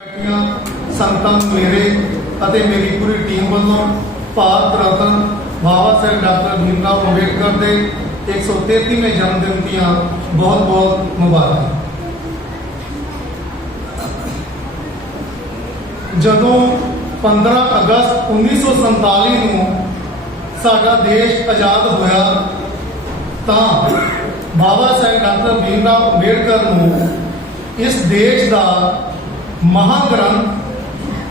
ਬੈਠੀਆਂ ਸੰਤਾਂ ਨੂੰ ਮੇਰੇ ਅਤੇ ਮੇਰੀ ਪੂਰੀ ਟੀਮ ਵੱਲੋਂ ਭਾਰਤ ਰਤਨ ਬਾਬਾ ਸਾਹਿਬ ਡਾਕਟਰ ਭੀਮਰਾਓ ਅੰਬੇਡਕਰ ਦੇ 133ਵੇਂ ਜਨਮ ਦਿਨ ਦੀਆਂ ਬਹੁਤ ਬਹੁਤ ਮੁਬਾਰਕਾਂ। ਜਦੋਂ 15 ਅਗਸਤ 1947 ਨੂੰ ਸਾਡਾ ਦੇਸ਼ ਆਜ਼ਾਦ ਹੋਇਆ, ਤਾਂ ਬਾਬਾ ਸਾਹਿਬ ਡਾਕਟਰ ਭੀਮਰਾਓ ਅੰਬੇਡਕਰ ਨੂੰ ਇਸ ਦੇਸ਼ ਦਾ ਮਹਾਗ੍ਰੰਥ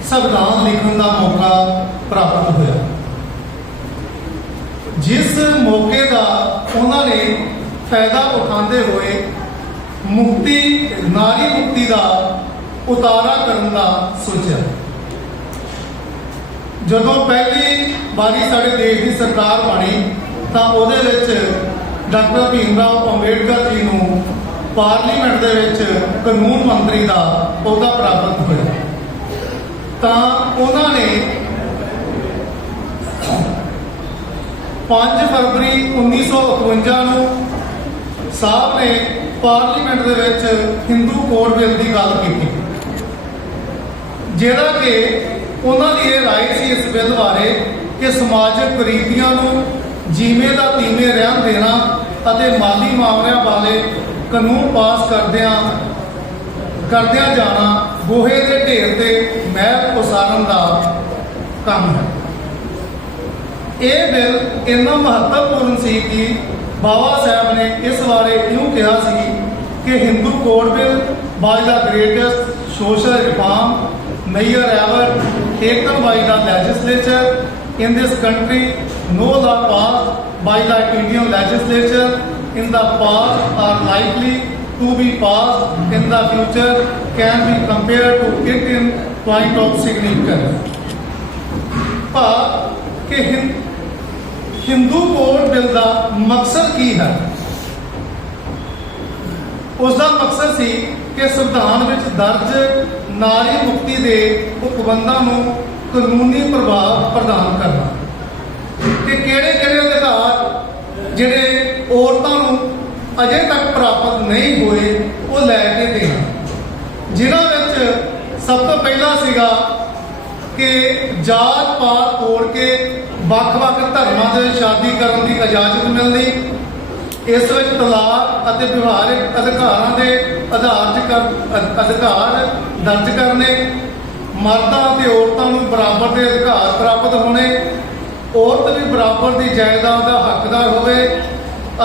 ਸੰਵਿਧਾਨ ਲਿਖਣ ਦਾ ਮੌਕਾ ਪ੍ਰਾਪਤ ਹੋਇਆ। ਜਿਸ ਮੌਕੇ ਦਾ ਉਹਨਾਂ ਨੇ ਫਾਇਦਾ ਉਠਾਉਂਦੇ ਹੋਏ ਮੁਕਤੀ, ਨਾਰੀ ਮੁਕਤੀ ਦਾ ਉਤਾਰਾ ਕਰਨ ਦਾ ਸੋਚਿਆ। ਜਦੋਂ ਪਹਿਲੀ ਵਾਰੀ ਸਾਡੇ ਦੇਸ਼ ਦੀ ਸਰਕਾਰ ਬਣੀ, ਤਾਂ ਉਹਦੇ ਵਿੱਚ ਡਾਕਟਰ ਭੀਮ ਰਾਓ ਅੰਬੇਡਕਰ ਜੀ ਨੂੰ ਪਾਰਲੀਮੈਂਟ ਦੇ ਵਿੱਚ ਕਾਨੂੰਨ ਮੰਤਰੀ ਦਾ ਅਹੁਦਾ ਪ੍ਰਾਪਤ ਹੋਇਆ। ਤਾਂ ਉਹਨਾਂ ਨੇ 5 ਫਰਵਰੀ 1951 ਨੂੰ ਸਾਹਿਬ ਨੇ ਪਾਰਲੀਮੈਂਟ ਦੇ ਵਿੱਚ ਹਿੰਦੂ ਕੋਡ ਬਿੱਲ ਦੀ ਗੱਲ ਕੀਤੀ। ਜਿਹੜਾ ਕਿ ਉਹਨਾਂ ਦੀ ਇਹ ਰਾਏ ਸੀ ਇਸ ਬਿੱਲ ਬਾਰੇ ਕਿ ਸਮਾਜਿਕ ਕੁਰੀਤੀਆਂ ਨੂੰ ਜੀਵੇਂ ਦਾ ਤੀਵੇਂ ਰਹਿਣ ਦੇਣਾ ਅਤੇ ਮਾਲੀ ਮਾਮਲਿਆਂ ਵਾਲੇ ਕਾਨੂੰਨ ਪਾਸ ਕਰਦਿਆਂ ਕਰਦਿਆਂ ਜਾਣਾ ਗੋਹੇ ਦੇ ਢੇਰ ਤੇ ਮਹਿਲ ਉਸਾਰਨ ਦਾ ਕੰਮ ਹੈ ਇਹ ਬਿੱਲ ਇੰਨਾ ਮਹੱਤਵਪੂਰਨ ਸੀ ਕਿ ਬਾਬਾ ਸਾਹਿਬ ਨੇ ਇਸ ਬਾਰੇ ਇਉਂ ਕਿਹਾ ਸੀ ਕਿ Hindu code bill by the greatest social reform measure ever taken by the legislature in this country no law passed by the Indian legislature in the past or likely to be passed in the future, can be compared to it in point of significance ਭਾਵ ਕਿ Hindu code bill ਦਾ ਮਕਸਦ ਕੀ ਹੈ ਉਸ ਦਾ ਮਕਸਦ ਸੀ ਕਿ ਸੰਵਿਧਾਨ ਵਿੱਚ ਦਰਜ ਨਾਰੀ ਮੁਕਤੀ ਦੇ ਉਪਬੰਧਾਂ ਨੂੰ ਕਾਨੂੰਨੀ ਪ੍ਰਭਾਵ ਪ੍ਰਦਾਨ ਕਰਨਾ ਕਿ ਕਿਹੜੇ ਕਿਹੜੇ ਅਧਿਕਾਰ ਜਿਹੜੇ ਔਰਤਾਂ ਨੂੰ ਅਜੇ ਤੱਕ ਪ੍ਰਾਪਤ ਨਹੀਂ ਹੋਏ, ਉਹ ਲੈ ਕੇ ਦੇਣਾ ਜਿਨ੍ਹਾਂ ਵਿੱਚ ਸਭ ਤੋਂ ਪਹਿਲਾ ਸੀਗਾ ਕਿ ਜਾਤ ਪਾਤ ਤੋੜ ਕੇ ਵੱਖ-ਵੱਖ ਧਰਮਾਂ ਦੇ ਸ਼ਾਦੀ ਕਰਨ ਦੀ ਇਜਾਜ਼ਤ ਮਿਲਣੀ, ਇਸ ਵਿੱਚ ਤਲਾਕ ਅਤੇ ਵਿਵਹਾਰਿਕ ਅਧਿਕਾਰਾਂ ਦੇ ਆਧਾਰ 'ਚ ਕਰ- ਅਧਿਕਾਰ ਦਰਜ ਕਰਨੇ, ਮਰਦਾਂ ਅਤੇ ਔਰਤਾਂ ਨੂੰ ਬਰਾਬਰ ਦੇ ਅਧਿਕਾਰ ਪ੍ਰਾਪਤ ਹੋਣੇ, ਔਰਤ ਵੀ ਬਰਾਬਰ ਦੀ ਜਾਇਦਾਦ ਦਾ ਹੱਕਦਾਰ ਹੋਵੇ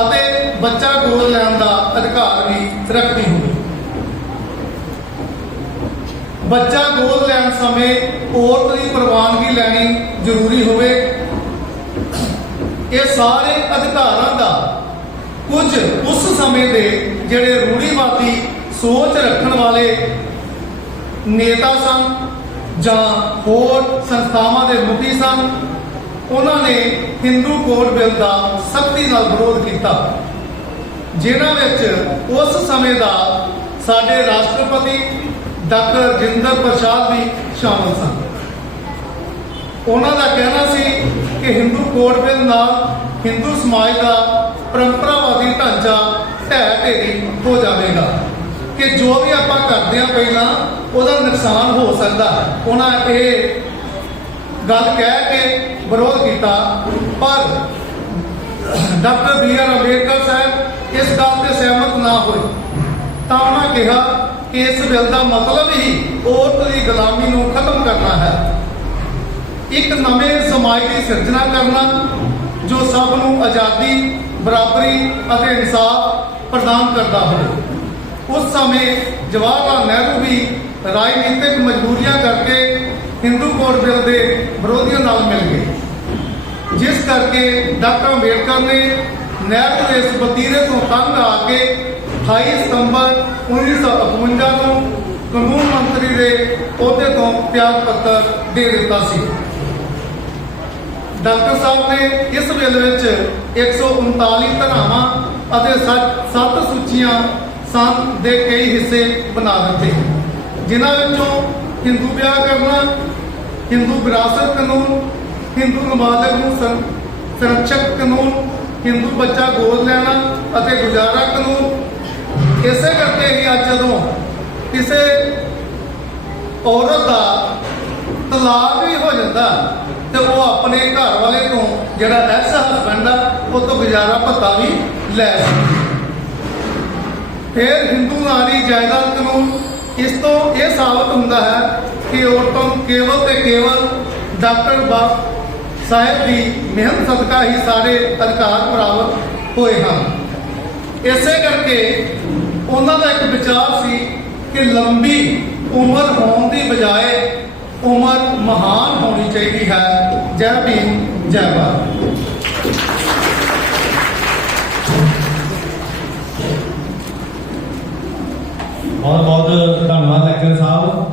ਅਤੇ ਬੱਚਾ ਗੋਦ ਲੈਣ ਦਾ ਅਧਿਕਾਰ ਵੀ ਰੱਖਦੀ ਹੋਵੇ। ਬੱਚਾ ਗੋਦ ਲੈਣ ਸਮੇਂ ਔਰਤ ਦੀ ਪ੍ਰਵਾਨਗੀ ਲੈਣੀ ਜ਼ਰੂਰੀ ਹੋਵੇ। ਇਹ ਸਾਰੇ ਅਧਿਕਾਰਾਂ ਦਾ ਕੁਝ ਉਸ ਸਮੇਂ ਦੇ ਜਿਹੜੇ ਰੂੜੀਵਾਦੀ ਸੋਚ ਰੱਖਣ ਵਾਲੇ ਨੇਤਾ ਸਨ ਜਾਂ ਹੋਰ ਸੰਸਥਾਵਾਂ ਦੇ ਮੁਖੀ ਸਨ ਉਹਨਾਂ ਨੇ ਹਿੰਦੂ ਕੋਡ ਬਿੱਲ ਦਾ ਸਖਤੀ ਨਾਲ ਵਿਰੋਧ ਕੀਤਾ। ਜਿਨ੍ਹਾਂ ਵਿੱਚ ਉਸ ਸਮੇਂ ਦਾ ਸਾਡੇ ਰਾਸ਼ਟਰਪਤੀ ਡਾਕਟਰ ਰਜਿੰਦਰ ਪ੍ਰਸਾਦ ਵੀ ਸ਼ਾਮਲ ਸਨ। ਉਹਨਾਂ ਦਾ ਕਹਿਣਾ ਸੀ ਕਿ ਹਿੰਦੂ ਕੋਡ ਬਿੱਲ ਨਾਲ ਹਿੰਦੂ ਸਮਾਜ ਦਾ ਪਰੰਪਰਾਵਾਦੀ ਢਾਂਚਾ ਢਹਿ ਢੇਰੀ ਹੋ ਜਾਵੇਗਾ ਕਿ ਜੋ ਵੀ ਆਪਾਂ ਕਰਦੇ ਹਾਂ ਪਹਿਲਾਂ ਉਹਦਾ ਨੁਕਸਾਨ ਹੋ ਸਕਦਾ। ਉਹਨਾਂ ਇਹ ਗੱਲ ਕਹਿ ਕੇ ਵਿਰੋਧ ਕੀਤਾ, ਪਰ doctor B R Ambedkar sahib ਇਸ ਗੱਲ ਤੇ ਸਹਿਮਤ ਨਾ ਹੋਏ। ਤਾਂ ਉਹਨਾਂ ਕਿਹਾ ਕਿ ਇਸ ਬਿੱਲ ਦਾ ਮਤਲਬ ਹੀ ਔਰਤ ਦੀ ਗੁਲਾਮੀ ਨੂੰ ਖਤਮ ਕਰਨਾ ਹੈ। ਇੱਕ ਨਵੇਂ ਸਮਾਜ ਦੀ ਸਿਰਜਣਾ ਕਰਨਾ, ਜੋ ਸਭ ਨੂੰ ਆਜ਼ਾਦੀ, ਬਰਾਬਰੀ ਅਤੇ ਇਨਸਾਫ ਪ੍ਰਦਾਨ ਕਰਦਾ ਹੋਵੇ। ਉਸ ਸਮੇਂ ਜਵਾਹਰ ਲਾਲ ਨਹਿਰੂ ਵੀ ਰਾਜਨੀਤਿਕ ਮਜਬੂਰੀਆਂ ਕਰਕੇ ਹਿੰਦੂ ਕੋਡ ਬਿੱਲ ਦੇ ਵਿਰੋਧੀਆਂ ਨਾਲ ਮਿਲ ਗਏ। ਜਿਸ ਕਰਕੇ ਡਾਕਟਰ ਅੰਬੇਡਕਰ ਨੇ ਨਹਿਰੂ ਦੇ ਇਸ ਵਤੀਰੇ ਤੋਂ ਤੰਗ ਆ ਕੇ 28 ਸਤੰਬਰ 1951 ਨੂੰ ਕਾਨੂੰਨ ਮੰਤਰੀ ਦੇ ਅਹੁਦੇ ਤੋਂ ਤਿਆਗ ਪੱਤਰ ਦੇ ਦਿੱਤਾ ਸੀ। ਡਾਕਟਰ ਸਾਹਿਬ ਨੇ ਇਸ ਬਿੱਲ ਵਿੱਚ 139 ਧਾਰਾਵਾਂ ਅਤੇ 7 ਸੂਚੀਆਂ ਸੰਤ ਦੇ ਕਈ ਹਿੱਸੇ ਬਣਾ ਦਿੱਤੇ। ਜਿਨ੍ਹਾਂ ਵਿੱਚੋਂ ਹਿੰਦੂ ਵਿਆਹ ਕਰਨਾ ਹਿੰਦੂ ਵਿਰਾਸਤ ਕਾਨੂੰਨ ਹਿੰਦੂ ਨਮਾਜ਼ਕ ਨੂੰ ਸੰ- ਸੰਰਕਸ਼ਕ ਕਾਨੂੰਨ, ਹਿੰਦੂ ਬੱਚਾ ਗੋਦ ਲੈਣਾ ਅਤੇ ਗੁਜ਼ਾਰਾ ਕਾਨੂੰਨ। ਇਸੇ ਕਰਕੇ ਹੀ ਅੱਜ ਜਦੋਂ ਕਿਸੇ ਔਰਤ ਦਾ ਤਲਾਕ ਵੀ ਹੋ ਜਾਂਦਾ, ਤੇ ਉਹ ਆਪਣੇ ਘਰ ਵਾਲੇ ਤੋਂ ਜਿਹੜਾ ਐਕਸ ਹਸਬੰਡ ਆ, ਉਹ ਤੋਂ ਗੁਜ਼ਾਰਾ ਭੱਤਾ ਵੀ ਲੈ ਸਕਦੀ ਫਿਰ ਹਿੰਦੂ ਨਾਰੀ ਜਾਇਦਾਦ ਕਾਨੂੰਨ, ਇਸ ਤੋਂ ਇਹ ਸਾਬਤ ਹੁੰਦਾ ਹੈ ਕਿ ਔਰਤਾਂ ਨੂੰ ਕੇਵਲ ਤੇ ਕੇਵਲ ਡਾਕਟਰ ਬਾਬ ਸਾਹਿਬ ਦੀ ਮਿਹਨਤ ਸਦਕਾ ਹੀ ਸਾਰੇ ਅਧਿਕਾਰ ਪ੍ਰਾਪਤ ਹੋਏ ਹਨ। ਇਸੇ ਕਰਕੇ ਉਹਨਾਂ ਦਾ ਇੱਕ ਵਿਚਾਰ ਸੀ ਕਿ ਲੰਬੀ ਉਮਰ ਹੋਣ ਦੀ ਬਜਾਏ ਉਮਰ ਮਹਾਨ ਹੋਣੀ ਚਾਹੀਦੀ ਹੈ। ਜੈ ਭੀਮ, ਜੈ ਭਾਰਤ। ਬਹੁਤ ਬਹੁਤ ਧੰਨਵਾਦ ਲੈਕਚਰ ਸਾਹਿਬ।